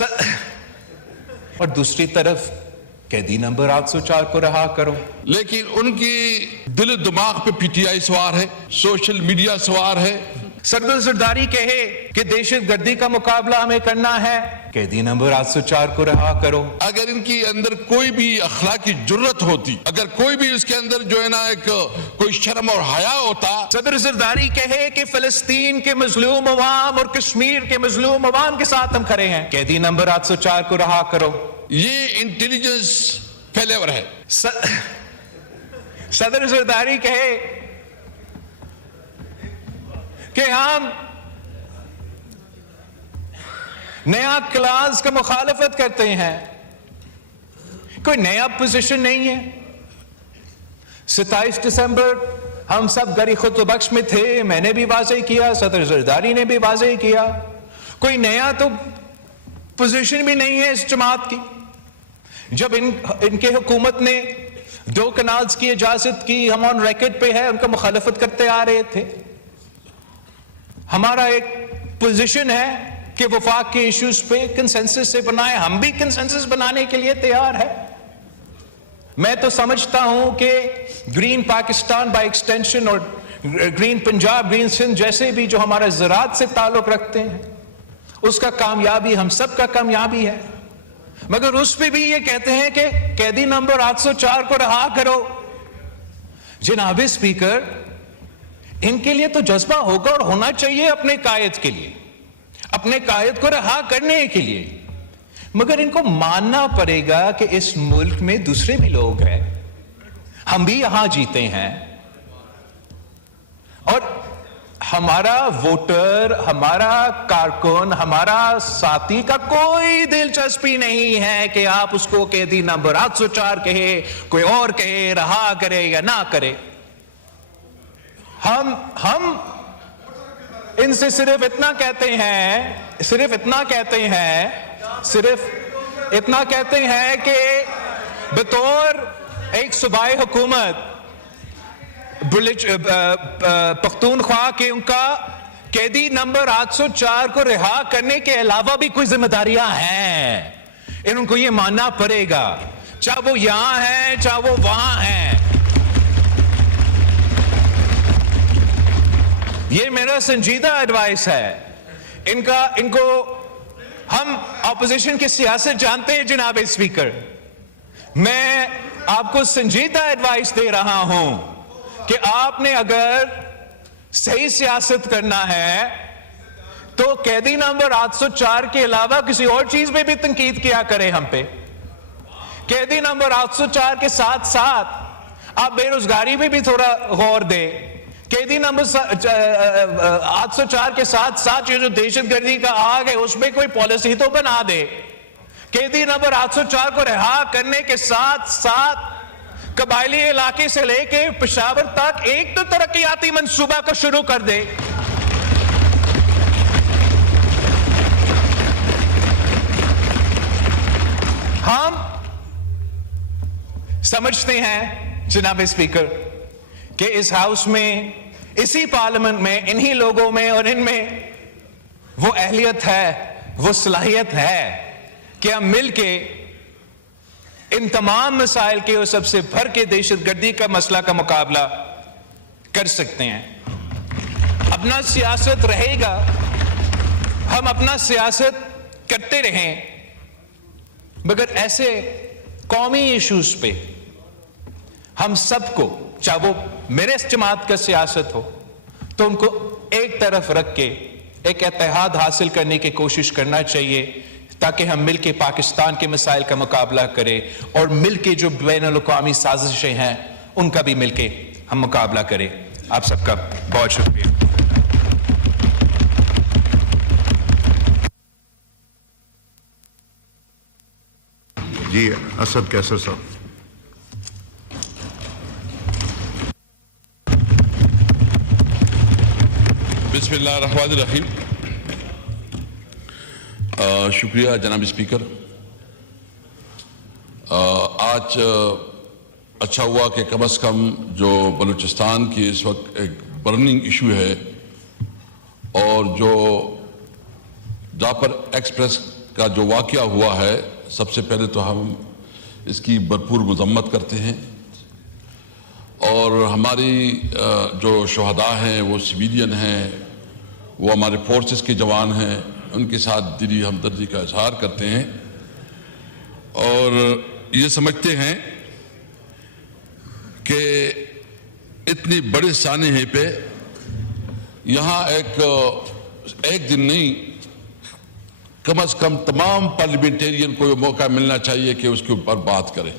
اور دوسری طرف قیدی نمبر 804 کو رہا کرو. لیکن ان کی دل و دماغ پہ پی ٹی آئی سوار ہے, سوشل میڈیا سوار ہے. سردار زرداری کہے کہ دہشت گردی کا مقابلہ ہمیں کرنا ہے, قیدی نمبر 804 کو رہا کرو. اگر ان کی اندر کوئی بھی اخلاقی جرت ہوتی, اگر کوئی بھی اس کے اندر جو ہے نا ایک کوئی شرم اور حیا ہوتا. صدر زرداری کہے کہ فلسطین کے مظلوم عوام اور کشمیر کے مظلوم عوام کے ساتھ ہم کھڑے ہیں, قیدی نمبر 804 کو رہا کرو. یہ انٹیلیجنس فیلیور ہے. صدر زرداری کہے کہ ہم نیا کلاس کا مخالفت کرتے ہیں, کوئی نیا پوزیشن نہیں ہے. 27 دسمبر ہم سب گری خود بخش میں تھے, میں نے بھی واضح کیا, صدر زرداری نے بھی واضح کیا, کوئی نیا تو پوزیشن بھی نہیں ہے اس جماعت کی. جب ان کے حکومت نے 2 کنالز کی اجازت کی, ہم آن ریکارڈ پہ ہے, ان کا مخالفت کرتے آ رہے تھے. ہمارا ایک پوزیشن ہے کہ وفاق کے ایشوز پہ کنسنسس سے بنائے, ہم بھی کنسنسس بنانے کے لیے تیار ہے. میں تو سمجھتا ہوں کہ گرین پاکستان بائی ایکسٹینشن اور گرین پنجاب, گرین سندھ جیسے بھی جو ہمارے زراعت سے تعلق رکھتے ہیں, اس کا کامیابی ہم سب کا کامیابی ہے. مگر اس پہ بھی یہ کہتے ہیں کہ قیدی نمبر 804 کو رہا کرو. جناب اسپیکر, ان کے لیے تو جذبہ ہوگا اور ہونا چاہیے اپنے قائد کے لیے, اپنے قائد کو رہا کرنے کے لیے, مگر ان کو ماننا پڑے گا کہ اس ملک میں دوسرے بھی لوگ ہیں, ہم بھی یہاں جیتے ہیں, اور ہمارا ووٹر, ہمارا کارکن, ہمارا ساتھی کا کوئی دلچسپی نہیں ہے کہ آپ اس کو قیدی نمبر 804 کہے, کوئی اور کہے, رہا کرے یا نہ کرے. ہم ان سے صرف اتنا کہتے ہیں کہ بطور ایک صوبائی حکومت پختونخوا کے ان کا قیدی نمبر 804 کو رہا کرنے کے علاوہ بھی کوئی ذمہ داریاں ہیں, ان کو یہ ماننا پڑے گا, چاہے وہ یہاں ہیں چاہے وہ وہاں ہیں. یہ میرا سنجیدہ ایڈوائس ہے ان کو. ہم اپوزیشن کی سیاست جانتے ہیں جناب اسپیکر, میں آپ کو سنجیدہ ایڈوائس دے رہا ہوں کہ آپ نے اگر صحیح سیاست کرنا ہے تو قیدی نمبر 804 کے علاوہ کسی اور چیز میں بھی تنقید کیا کریں ہم پہ. قیدی نمبر 804 کے ساتھ ساتھ آپ بے روزگاری پہ بھی تھوڑا غور دیں. قیدی نمبر 804 کے ساتھ ساتھ یہ جو دہشت گردی کا آگ ہے اس میں کوئی پالیسی تو بنا دے. قیدی نمبر 804 کو رہا کرنے کے ساتھ ساتھ قبائلی علاقے سے لے کے پشاور تک ایک تو ترقیاتی منصوبہ کو شروع کر دے. ہم سمجھتے ہیں جناب اسپیکر کہ اس ہاؤس میں, اسی پارلیمنٹ میں, انہی لوگوں میں اور ان میں وہ اہلیت ہے, وہ صلاحیت ہے کہ ہم مل کے ان تمام مسائل کے اور سب سے بھر کے دہشت گردی کا مسئلہ کا مقابلہ کر سکتے ہیں. اپنا سیاست رہے گا, ہم اپنا سیاست کرتے رہیں, مگر ایسے قومی ایشوز پہ ہم سب کو, چاہے وہ میرے اس جماعت کا سیاست ہو, تو ان کو ایک طرف رکھ کے ایک اتحاد حاصل کرنے کی کوشش کرنا چاہیے تاکہ ہم مل کے پاکستان کے مسائل کا مقابلہ کریں اور مل کے جو بین الاقوامی سازشیں ہیں ان کا بھی مل کے ہم مقابلہ کریں. آپ سب کا بہت شکریہ. جی اسد کیسر صاحب. بسم اللہ الرحمن الرحیم. شکریہ جناب اسپیکر. آج اچھا ہوا کہ کم از کم جو بلوچستان کی اس وقت ایک برننگ ایشو ہے اور جو جہاں پر ایکسپریس کا جو واقعہ ہوا ہے سب سے پہلے تو ہم اس کی بھرپور مذمت کرتے ہیں اور ہماری جو شہداء ہیں وہ سویلین ہیں، وہ ہمارے فورسز کے جوان ہیں، ان کے ساتھ دلی ہمدردی کا اظہار کرتے ہیں اور یہ سمجھتے ہیں کہ اتنی بڑے سانحے پہ یہاں ایک دن نہیں، کم از کم تمام پارلیمنٹیرین کو یہ موقع ملنا چاہیے کہ اس کے اوپر بات کریں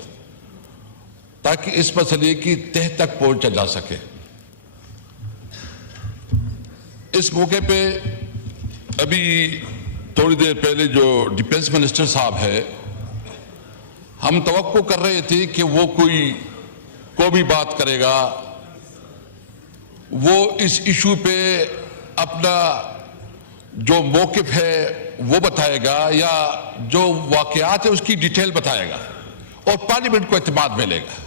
تاکہ اس مسئلے کی تہ تک پہنچا جا سکے۔ اس موقع پہ ابھی تھوڑی دیر پہلے جو ڈیفنس منسٹر صاحب ہے، ہم توقع کر رہے تھے کہ وہ کوئی بات کرے گا، وہ اس ایشو پہ اپنا جو موقف ہے وہ بتائے گا یا جو واقعات ہے اس کی ڈیٹیل بتائے گا اور پارلیمنٹ کو اعتماد ملے گا،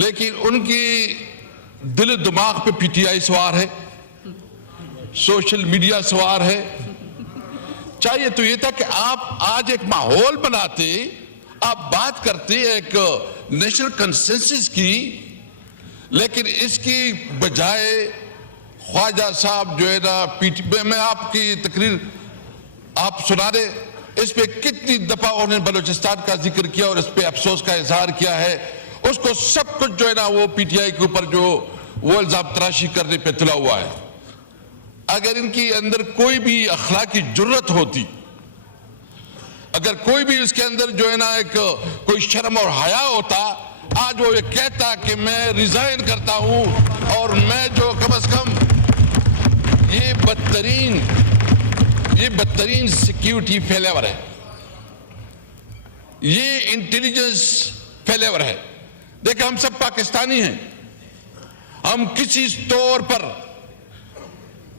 لیکن ان کی دل و دماغ پہ پی ٹی آئی سوار ہے، سوشل میڈیا سوار ہے۔ چاہیے تو یہ تھا کہ آپ آج ایک ماحول بناتے، آپ بات کرتے ایک نیشنل کنسنسس کی، لیکن اس کی بجائے خواجہ صاحب جو ہے نا میں آپ کی تقریر آپ سنا دے، اس پہ کتنی دفعہ انہوں نے بلوچستان کا ذکر کیا اور اس پہ افسوس کا اظہار کیا ہے، اس کو سب کچھ جو ہے نا وہ پی ٹی آئی کے اوپر جو وہ الزام تراشی کرنے پہ تلا ہوا ہے۔ اگر ان کی اندر کوئی بھی اخلاقی جرت ہوتی، اگر کوئی بھی اس کے اندر جو ہے نا کوئی شرم اور حیا ہوتا، آج وہ یہ کہتا کہ میں ریزائن کرتا ہوں اور میں جو کم از کم یہ بدترین سیکیورٹی فیلیور ہے، یہ انٹیلیجنس فیلیور ہے۔ دیکھیں ہم سب پاکستانی ہیں، ہم کسی طور پر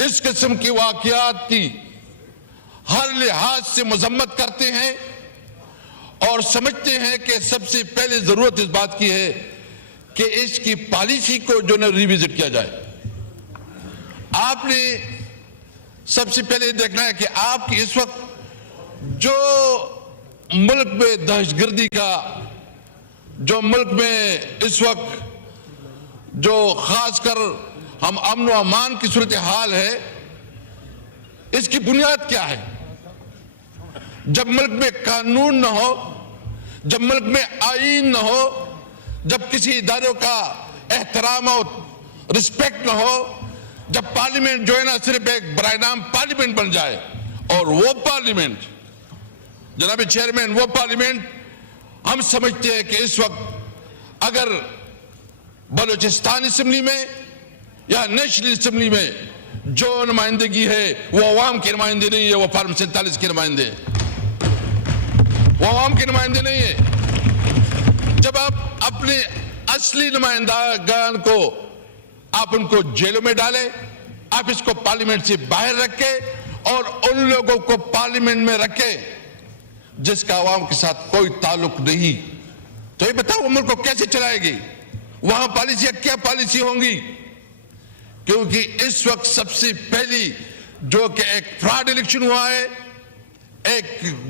اس قسم کی واقعات کی ہر لحاظ سے مذمت کرتے ہیں اور سمجھتے ہیں کہ سب سے پہلے ضرورت اس بات کی ہے کہ اس کی پالیسی کو جو ہے ریویزٹ کیا جائے۔ آپ نے سب سے پہلے دیکھنا ہے کہ آپ کی اس وقت جو ملک میں دہشت گردی کا، جو ملک میں اس وقت جو خاص کر ہم امن و امان کی صورتحال ہے، اس کی بنیاد کیا ہے؟ جب ملک میں قانون نہ ہو، جب ملک میں آئین نہ ہو، جب کسی اداروں کا احترام اور رسپیکٹ نہ ہو، جب پارلیمنٹ جو ہے نا صرف ایک برائے نام پارلیمنٹ بن جائے، اور وہ پارلیمنٹ جناب چیئرمین، وہ پارلیمنٹ ہم سمجھتے ہیں کہ اس وقت اگر بلوچستان اسمبلی میں یا نیشنل اسمبلی میں جو نمائندگی ہے وہ عوام کی نمائندگی نہیں ہے، وہ فارم 47 کے نمائندے ہیں، وہ عوام کے نمائندے نہیں ہیں۔ جب آپ اپنے اصلی نمائندگان کو آپ ان کو جیلوں میں ڈالیں، آپ اس کو پارلیمنٹ سے باہر رکھیں اور ان لوگوں کو پارلیمنٹ میں رکھیں جس کا عوام کے ساتھ کوئی تعلق نہیں، تو یہ بتاؤ وہ ملک کو کیسے چلائے گی؟ وہاں پالیسیاں کیا پالیسی ہوں گی؟ کیونکہ اس وقت سب سے پہلی جو کہ ایک فراڈ الیکشن ہوا ہے، ایک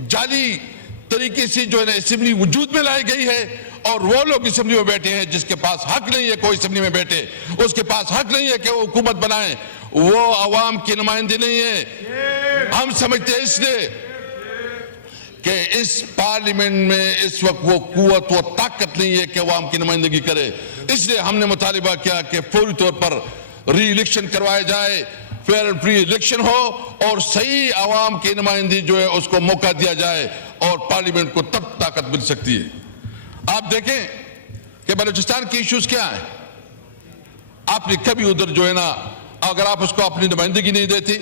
جعلی طریقے سے جو ہے نا اسمبلی وجود میں لائی گئی ہے، اور وہ لوگ اسمبلی میں بیٹھے ہیں جس کے پاس حق نہیں ہے کوئی اسمبلی میں بیٹھے، اس کے پاس حق نہیں ہے کہ وہ حکومت بنائیں، وہ عوام کے نمائندے نہیں ہیں۔ ہم سمجھتے ہیں اس لیے کہ اس پارلیمنٹ میں اس وقت وہ قوت و طاقت نہیں ہے کہ عوام کی نمائندگی کرے، اس لیے ہم نے مطالبہ کیا کہ فوری طور پر ری الیکشن کروایا جائے، فیئر اینڈ فری الیکشن ہو اور صحیح عوام کی نمائندگی جو ہے اس کو موقع دیا جائے، اور پارلیمنٹ کو تب طاقت مل سکتی ہے۔ آپ دیکھیں کہ بلوچستان کی ایشوز کیا ہیں، آپ نے کبھی ادھر جو ہے نا اگر آپ اس کو اپنی نمائندگی نہیں دیتی،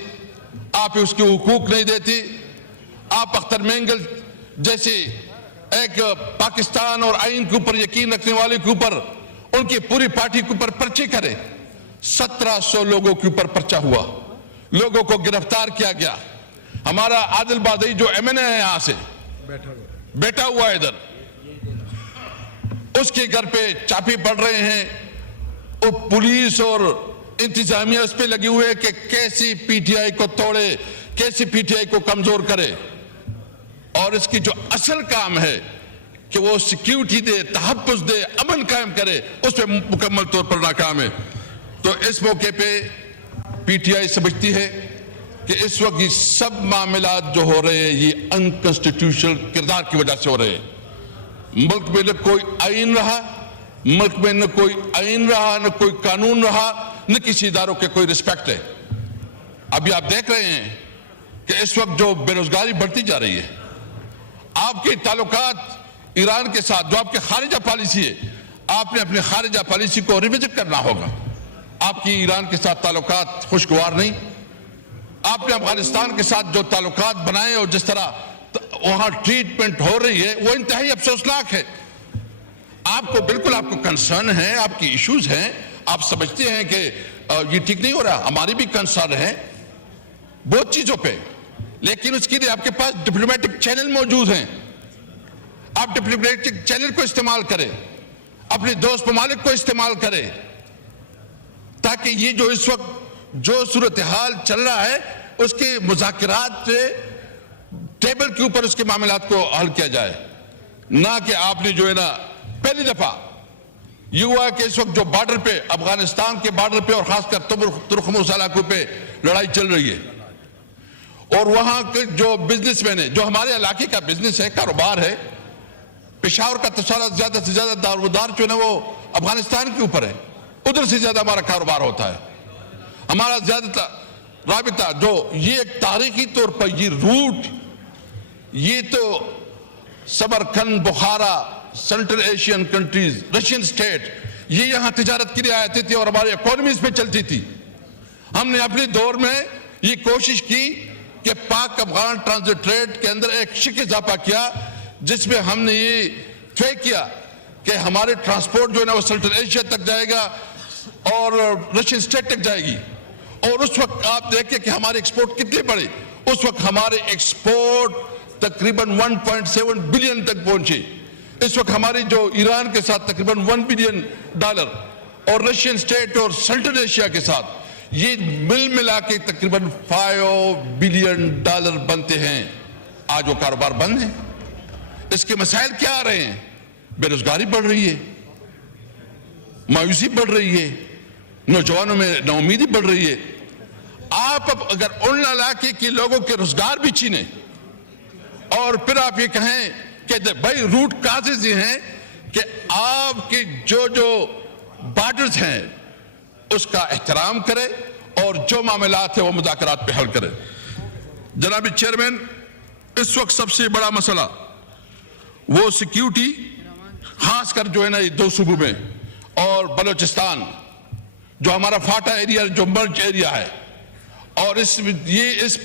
آپ اس کے حقوق نہیں دیتی، آپ اختر مینگل جیسے ایک پاکستان اور آئین کے اوپر یقین رکھنے والے کے اوپر ان کی پوری پارٹی کے اوپر پرچے کرے، 1700 لوگوں کے اوپر پرچہ ہوا، لوگوں کو گرفتار کیا گیا۔ ہمارا عادل بادئی جو ایم این اے ہے یہاں سے بیٹھا ہوا ہے ادھر، اس کے گھر پہ چاپے پڑ رہے ہیں، اور پولیس اور انتظامیہ اس پہ لگے ہوئے کہ کیسی پی ٹی آئی کو توڑے، کیسی پی ٹی آئی کو کمزور کرے۔ اور اس کی جو اصل کام ہے کہ وہ سیکیورٹی دے, تحفظ دے, امن قائم کرے, اس پہ مکمل طور پر ناکام ہے. تو اس موقع پہ پی ٹی آئی سمجھتی ہے کہ اس وقت یہ سب معاملات جو ہو رہے ہیں یہ انکانسٹیٹیوشنل کردار کی وجہ سے ہو رہے ہیں. ملک میں نہ کوئی آئین رہا, ملک میں نہ کوئی آئین رہا, نہ کوئی قانون رہا, نہ کسی اداروں کے کوئی رسپیکٹ ہے. ابھی آپ دیکھ رہے ہیں کہ اس وقت جو بے روزگاری بڑھتی جا رہی ہے, آپ کے تعلقات ایران کے ساتھ جو آپ کے خارجہ پالیسی ہے, آپ نے اپنے خارجہ پالیسی کو ریوزٹ کرنا ہوگا. آپ کی ایران کے ساتھ تعلقات خوشگوار نہیں. آپ نے افغانستان کے ساتھ جو تعلقات بنائے اور جس طرح وہاں ٹریٹمنٹ ہو رہی ہے وہ انتہائی افسوسناک ہے. آپ کو بالکل آپ کو کنسرن ہے, آپ کی ایشوز ہیں, آپ سمجھتے ہیں کہ یہ ٹھیک نہیں ہو رہا. ہماری بھی کنسرن ہے بہت چیزوں پہ, لیکن اس کے لیے آپ کے پاس ڈپلومیٹک چینل موجود ہیں. آپ ڈپلومیٹک چینل کو استعمال کریں, اپنے دوست ممالک کو استعمال کریں, تاکہ یہ جو اس وقت جو صورتحال چل رہا ہے اس کے مذاکرات سے ٹیبل کے اوپر اس کے معاملات کو حل کیا جائے. نہ کہ آپ نے جو ہے نا پہلی دفعہ یہ ہوا کہ اس وقت جو بارڈر پہ افغانستان کے بارڈر پہ اور خاص کر ترکمانستان علاقوں پہ لڑائی چل رہی ہے, اور وہاں کے جو بزنس مین ہیں, جو ہمارے علاقے کا بزنس ہے, کاروبار ہے, پشاور کا زیادہ سے زیادہ دارومدار جو ہے نا وہ افغانستان کے اوپر ہے, ادھر سے زیادہ ہمارا کاروبار ہوتا ہے. ہمارا زیادہ رابطہ جو یہ ایک تاریخی طور پر یہ روٹ, یہ تو Samarkand, Bukhara, central Asian countries, Russian state, یہ یہاں تجارت کے لیے آتی تھی اور ہماری اکانومیز پہ چلتی تھی. ہم نے اپنے دور میں یہ کوشش کی کہ پاک افغان ٹرانزٹ ٹریڈ کے اندر ایک شک اضافہ کیا, جس میں ہم نے یہ طے کیا کہ ہمارے ٹرانسپورٹ جو ہے نا وہ سینٹرل ایشیا تک جائے گا اور رشین سٹیٹ تک جائے گی. اور اس وقت آپ دیکھیں کہ ہمارے ایکسپورٹ کتنے بڑے, اس وقت ہمارے ایکسپورٹ تقریباً 1.7 بلین تک پہنچے. اس وقت ہماری جو ایران کے ساتھ تقریباً $1 بلین اور رشین سٹیٹ اور سینٹرل ایشیا کے ساتھ یہ مل ملا کے تقریباً $5 بلین بنتے ہیں. آج وہ کاروبار بند ہے. اس کے مسائل کیا آ رہے ہیں؟ بے روزگاری بڑھ رہی ہے, مایوسی بڑھ رہی ہے, نوجوانوں میں ناامیدی بڑھ رہی ہے. آپ اب اگر ان علاقے کے لوگوں کے روزگار بھی چھینے اور پھر آپ یہ کہیں کہ بھائی روٹ کازز یہ ہیں کہ آپ کے جو بارڈرز ہیں اس کا احترام کرے اور جو معاملات ہیں وہ مذاکرات پہ حل کرے. جناب چیئرمین, اس وقت سب سے بڑا مسئلہ وہ سیکیورٹی, خاص کر جو ہے نا یہ دو صوبوں میں اور بلوچستان جو ہمارا فاٹا ایریا جو مرج ایریا ہے, اور اس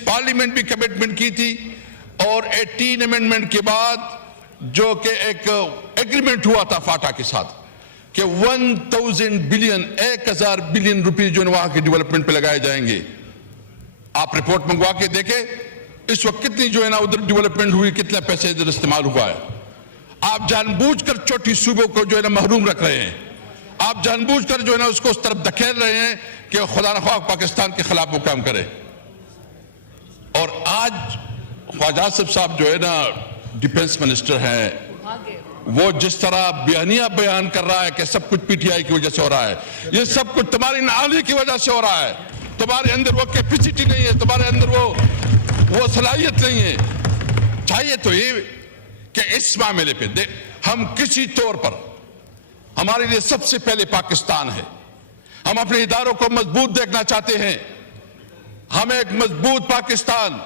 پارلیمنٹ بھی کمٹمنٹ کی تھی اور 18 امینڈمنٹ کے بعد جو کہ ایک ایگریمنٹ ہوا تھا فاٹا کے ساتھ کہ 1000 بلین روپیز جو وہاں کے ڈیولپمنٹ پہ لگائے جائیں گے. آپ رپورٹ منگوا کے دیکھیں اس وقت کتنی جو ہے نا ادھر ڈیولپمنٹ ہوئی, کتنا پیسے ادھر استعمال ہوا ہے. آپ جان بوجھ کر چھوٹی صوبوں کو جو ہے نا محروم رکھ رہے ہیں. آپ جان بوجھ کر جو ہے نا اس کو اس طرف دھکیل رہے ہیں کہ خدا نخواہ پاکستان کے خلاف وہ کام کرے. اور آج خواجہ آصف صاحب جو ہے نا ڈیفنس منسٹر ہیں, وہ جس طرح بیانیہ بیان کر رہا ہے کہ سب کچھ پی ٹی آئی کی وجہ سے ہو رہا ہے, یہ سب کچھ تمہاری نااہلی کی وجہ سے ہو رہا ہے. تمہارے اندر وہ کیپیسٹی نہیں ہے, تمہارے اندر وہ صلاحیت نہیں ہے. چاہیے تو یہ کہ اس معاملے پہ ہم کسی طور پر, ہمارے لیے سب سے پہلے پاکستان ہے, ہم اپنے اداروں کو مضبوط دیکھنا چاہتے ہیں. ہم ایک مضبوط پاکستان,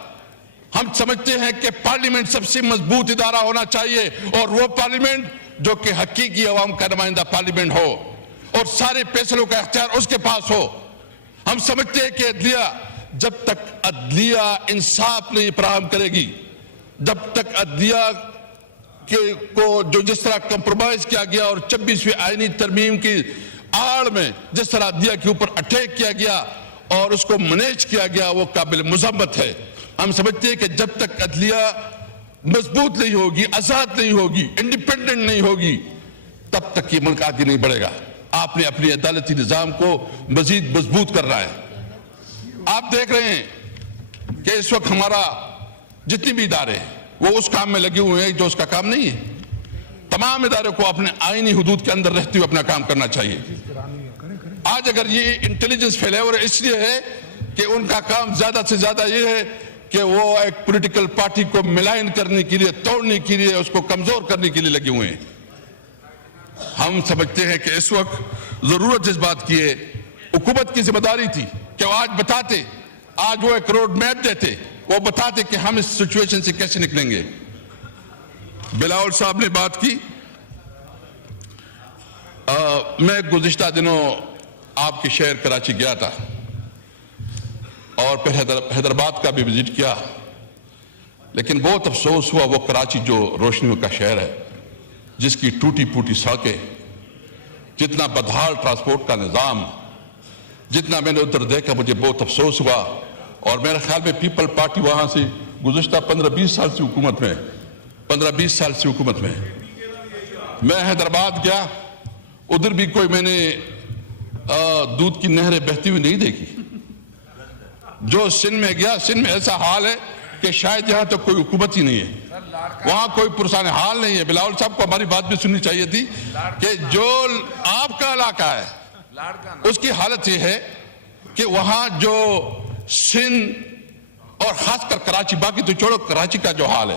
ہم سمجھتے ہیں کہ پارلیمنٹ سب سے مضبوط ادارہ ہونا چاہیے, اور وہ پارلیمنٹ جو کہ حقیقی عوام کا نمائندہ پارلیمنٹ ہو اور سارے فیصلوں کا اختیار اس کے پاس ہو. ہم سمجھتے ہیں کہ عدلیہ, جب تک عدلیہ انصاف نہیں فراہم کرے گی, جب تک عدلیہ کو جو جس طرح کمپرومائز کیا گیا اور 26ویں آئینی ترمیم کی آڑ میں جس طرح عدلیہ کے اوپر اٹیک کیا گیا اور اس کو مینیج کیا گیا, وہ قابل مذمت ہے. ہم سمجھتے ہیں کہ جب تک عدلیہ مضبوط نہیں ہوگی, آزاد نہیں ہوگی, انڈیپینڈنٹ نہیں ہوگی, تب تک یہ ملک آگے نہیں بڑھے گا. آپ نے اپنی عدالتی نظام کو مزید مضبوط کرنا ہے. آپ دیکھ رہے ہیں کہ اس وقت ہمارا جتنی بھی ادارے ہیں, وہ اس کام میں لگے ہوئے ہیں جو اس کا کام نہیں ہے. تمام اداروں کو اپنے آئینی حدود کے اندر رہتے ہوئے اپنا کام کرنا چاہیے. آج اگر یہ انٹیلیجنس فیلیور اس لیے ہے کہ ان کا کام زیادہ سے زیادہ یہ ہے کہ وہ ایک پولیٹیکل پارٹی کو ملائن کرنے کے لیے, توڑنے کے لیے, اس کو کمزور کرنے کے لیے لگے ہوئے ہیں. ہم سمجھتے ہیں کہ اس وقت ضرورت اس بات کی ہے, حکومت کی ذمہ داری تھی کہ وہ آج بتاتے, آج وہ ایک روڈ میپ دیتے, وہ بتاتے کہ ہم اس سچویشن سے کیسے نکلیں گے. بلاول صاحب نے بات کی. میں گزشتہ دنوں آپ کے شہر کراچی گیا تھا اور پھر حیدرآباد کا بھی وزٹ کیا, لیکن بہت افسوس ہوا وہ کراچی جو روشنیوں کا شہر ہے, جس کی ٹوٹی پھوٹی سڑکیں, جتنا بدحال ٹرانسپورٹ کا نظام, جتنا میں نے ادھر دیکھا مجھے بہت افسوس ہوا. اور میرے خیال میں پیپل پارٹی وہاں سے گزشتہ 15-20 سال سے حکومت میں, 15-20 سال سے حکومت میں. میں حیدرآباد گیا, ادھر بھی کوئی میں نے دودھ کی نہریں بہتی ہوئی نہیں دیکھی. جو سندھ میں گیا, سندھ میں ایسا حال ہے کہ شاید یہاں تو کوئی حکومت ہی نہیں ہے, وہاں کوئی پرسان حال نہیں ہے. بلاول صاحب کو ہماری بات بھی سننی چاہیے تھی کہ جو آپ کا علاقہ ہے اس کی حالت یہ ہے کہ وہاں جو سندھ اور خاص کر کراچی, باقی تو چھوڑو, کراچی کا جو حال ہے,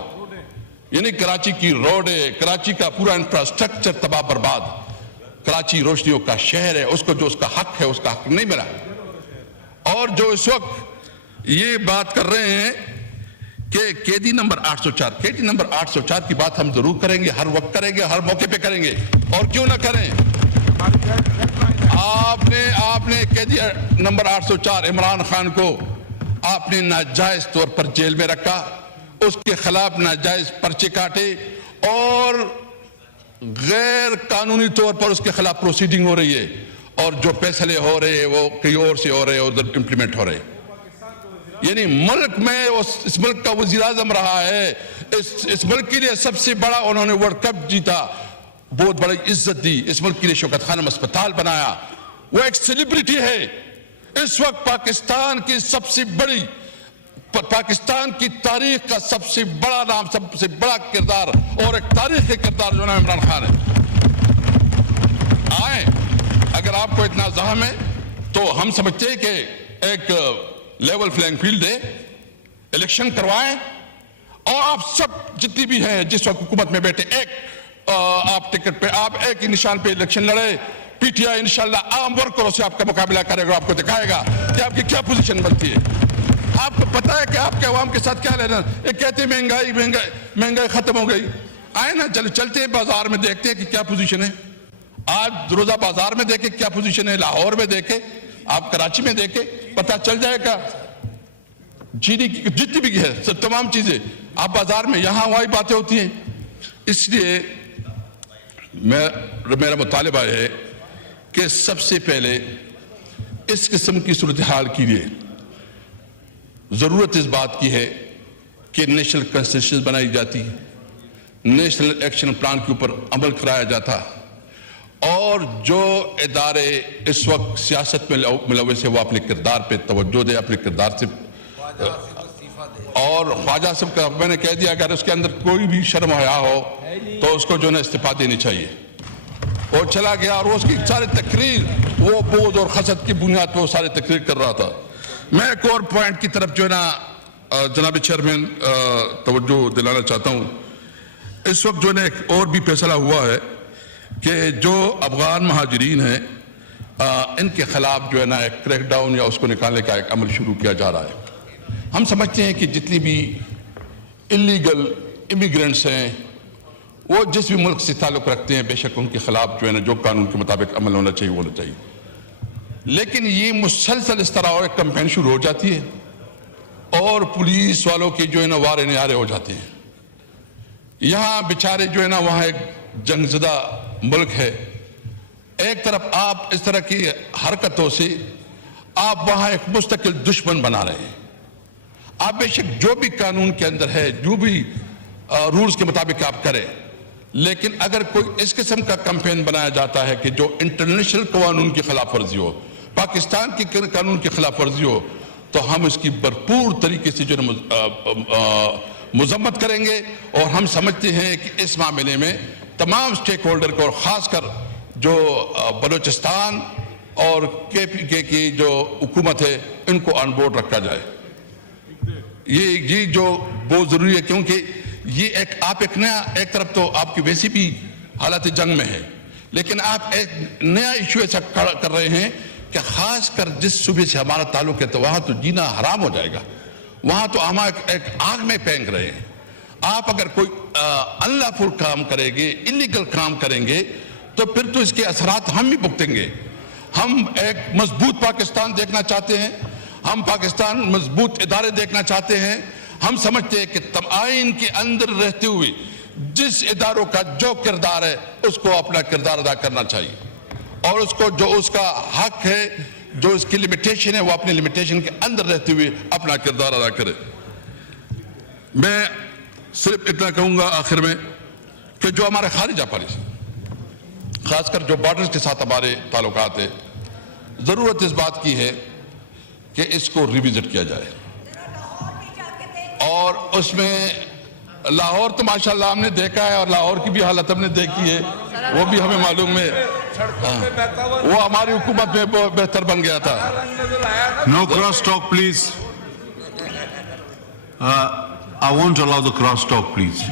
یعنی کراچی کی روڈیں, کراچی کا پورا انفراسٹرکچر تباہ برباد. کراچی روشنیوں کا شہر ہے, اس کو جو اس کا حق ہے اس کا حق نہیں ملا. اور جو اس وقت یہ بات کر رہے ہیں کہ KD نمبر 804, KD نمبر 804 کی بات ہم ضرور کریں گے, ہر وقت کریں گے, ہر موقع پہ کریں گے, اور کیوں نہ کریں. آپ نے KD نمبر 804 عمران خان کو آپ نے ناجائز طور پر جیل میں رکھا, اس کے خلاف ناجائز پرچے کاٹے, اور غیر قانونی طور پر اس کے خلاف پروسیڈنگ ہو رہی ہے, اور جو فیصلے ہو رہے ہیں وہ کہیں اور سے ہو رہے ہیں, ادھر امپلیمنٹ ہو رہے ہیں. یعنی ملک میں اس ملک کا وزیر اعظم رہا ہے, اس ملک کے لیے سب سے بڑا انہوں نے ورلڈ کپ جیتا, بہت بڑی عزت دی, اس ملک کے لیے شوکت خانم اسپتال بنایا, وہ ایک سیلیبریٹی ہے. اس وقت پاکستان کی سب سے بڑی, پاکستان کی تاریخ کا سب سے بڑا نام, سب سے بڑا کردار اور ایک تاریخی کردار جو نام عمران خان ہے. آئیں, اگر آپ کو اتنا زحم ہے تو ہم سمجھتے ہیں کہ ایک لیول فلینگ فیلڈ دے, الیکشن کروائیں, اور آپ سب جتنی بھی ہیں جس وقت حکومت میں بیٹھے, ایک آپ ٹکٹ پہ, آپ ایک ہی نشان پہ الیکشن لڑے. PTI انشاءاللہ عام ورکروں سے آپ کا مقابلہ کرے گا, آپ کو دکھائے گا کہ آپ کی کیا پوزیشن بنتی ہے. آپ کو پتا ہے کہ آپ کے عوام کے ساتھ کیا لینا. یہ کہتے ہیں مہنگائی ختم ہو گئی. آئے نا, چلتے ہیں بازار میں, دیکھتے ہیں کہ کیا پوزیشن ہے. آج روزہ بازار میں دیکھیں کیا پوزیشن ہے, لاہور میں دیکھیں, آپ کراچی میں دیکھیں, پتہ چل جائے گا. چینی کی جتنی بھی ہے سب تمام چیزیں آپ بازار میں, یہاں وہی باتیں ہوتی ہیں. اس لیے میرا مطالبہ ہے کہ سب سے پہلے اس قسم کی صورتحال کے لیے ضرورت اس بات کی ہے کہ نیشنل کنسٹیٹیوشن بنائی جاتی, نیشنل ایکشن پلان کے اوپر عمل کرایا جاتا, اور جو ادارے اس وقت سیاست میں ملوث ہے وہ اپنے کردار پہ توجہ دے, اپنے کردار سے. اور خواجہ صاحب کا میں نے کہہ دیا اگر اس کے اندر کوئی بھی شرم حیا ہو تو اس کو جو ہے استعفا دینی چاہیے. وہ چلا گیا اور اس کی ساری تقریر وہ بغض اور حسد کی بنیاد پہ وہ ساری تقریر کر رہا تھا. میں ایک اور پوائنٹ کی طرف جو ہے نا جناب چیئرمین توجہ دلانا چاہتا ہوں. اس وقت جو ہے نا ایک اور بھی فیصلہ ہوا ہے کہ جو افغان مہاجرین ہیں ان کے خلاف جو ہے نا ایک کریک ڈاؤن یا اس کو نکالنے کا ایک عمل شروع کیا جا رہا ہے. ہم سمجھتے ہیں کہ جتنی بھی انلیگل امیگرینٹس ہیں وہ جس بھی ملک سے تعلق رکھتے ہیں بے شک ان کے خلاف جو ہے نا جو قانون کے مطابق عمل ہونا چاہیے وہ ہونا چاہیے. لیکن یہ مسلسل اس طرح ایک کمپین شروع ہو جاتی ہے اور پولیس والوں کے جو ہے نا وارے نیارے ہو جاتے ہیں. یہاں بیچارے جو ہے نا وہاں ایک جنگ زدہ ملک ہے, ایک طرف آپ اس طرح کی حرکتوں سے آپ وہاں ایک مستقل دشمن بنا رہے ہیں. آپ بے شک جو بھی قانون کے اندر ہے جو بھی رولز کے مطابق آپ کریں, لیکن اگر کوئی اس قسم کا کمپین بنایا جاتا ہے کہ جو انٹرنیشنل قانون کی خلاف ورزی ہو, پاکستان کی قانون کی خلاف ورزی ہو, تو ہم اس کی بھرپور طریقے سے جو مذمت کریں گے، اور ہم سمجھتے ہیں کہ اس معاملے میں تمام سٹیک ہولڈر کو، اور خاص کر جو بلوچستان اور کے پی کے کی جو حکومت ہے ان کو آن بورڈ رکھا جائے. یہ جو بہت ضروری ہے، کیونکہ یہ آپ ایک نیا، ایک طرف تو آپ کی ویسی بھی حالت جنگ میں ہے، لیکن آپ ایک نیا ایشو ایسا کر رہے ہیں کہ خاص کر جس صوبے سے ہمارا تعلق ہے تو وہاں تو جینا حرام ہو جائے گا، وہاں تو ہم ایک آگ میں پھینک رہے ہیں. آپ اگر کوئی انلافل کام کریں گے، انلیگل کام کریں گے، تو پھر تو اس کے اثرات ہم بھی بھگتیں گے. ہم ایک مضبوط پاکستان دیکھنا چاہتے ہیں، ہم پاکستان مضبوط ادارے دیکھنا چاہتے ہیں. ہم سمجھتے ہیں کہ آئین کے اندر رہتے ہوئے جس اداروں کا جو کردار ہے اس کو اپنا کردار ادا کرنا چاہیے، اور اس کو جو اس کا حق ہے، جو اس کی لمیٹیشن ہے، وہ اپنی لمیٹیشن کے اندر رہتے ہوئے اپنا کردار ادا کرے. میں صرف اتنا کہوں گا آخر میں کہ جو ہمارے خارجہ پالیسی، خاص کر جو بارڈرز کے ساتھ ہمارے تعلقات ہیں، ضرورت اس بات کی ہے کہ اس کو ریویزٹ کیا جائے. اور اس میں لاہور تو ماشاءاللہ ہم نے دیکھا ہے، اور لاہور کی بھی حالت ہم نے دیکھی ہے، وہ بھی ہمیں معلوم ہے، وہ ہماری حکومت میں بہتر بن گیا تھا. No cross talk, please. I won't allow the cross talk, please.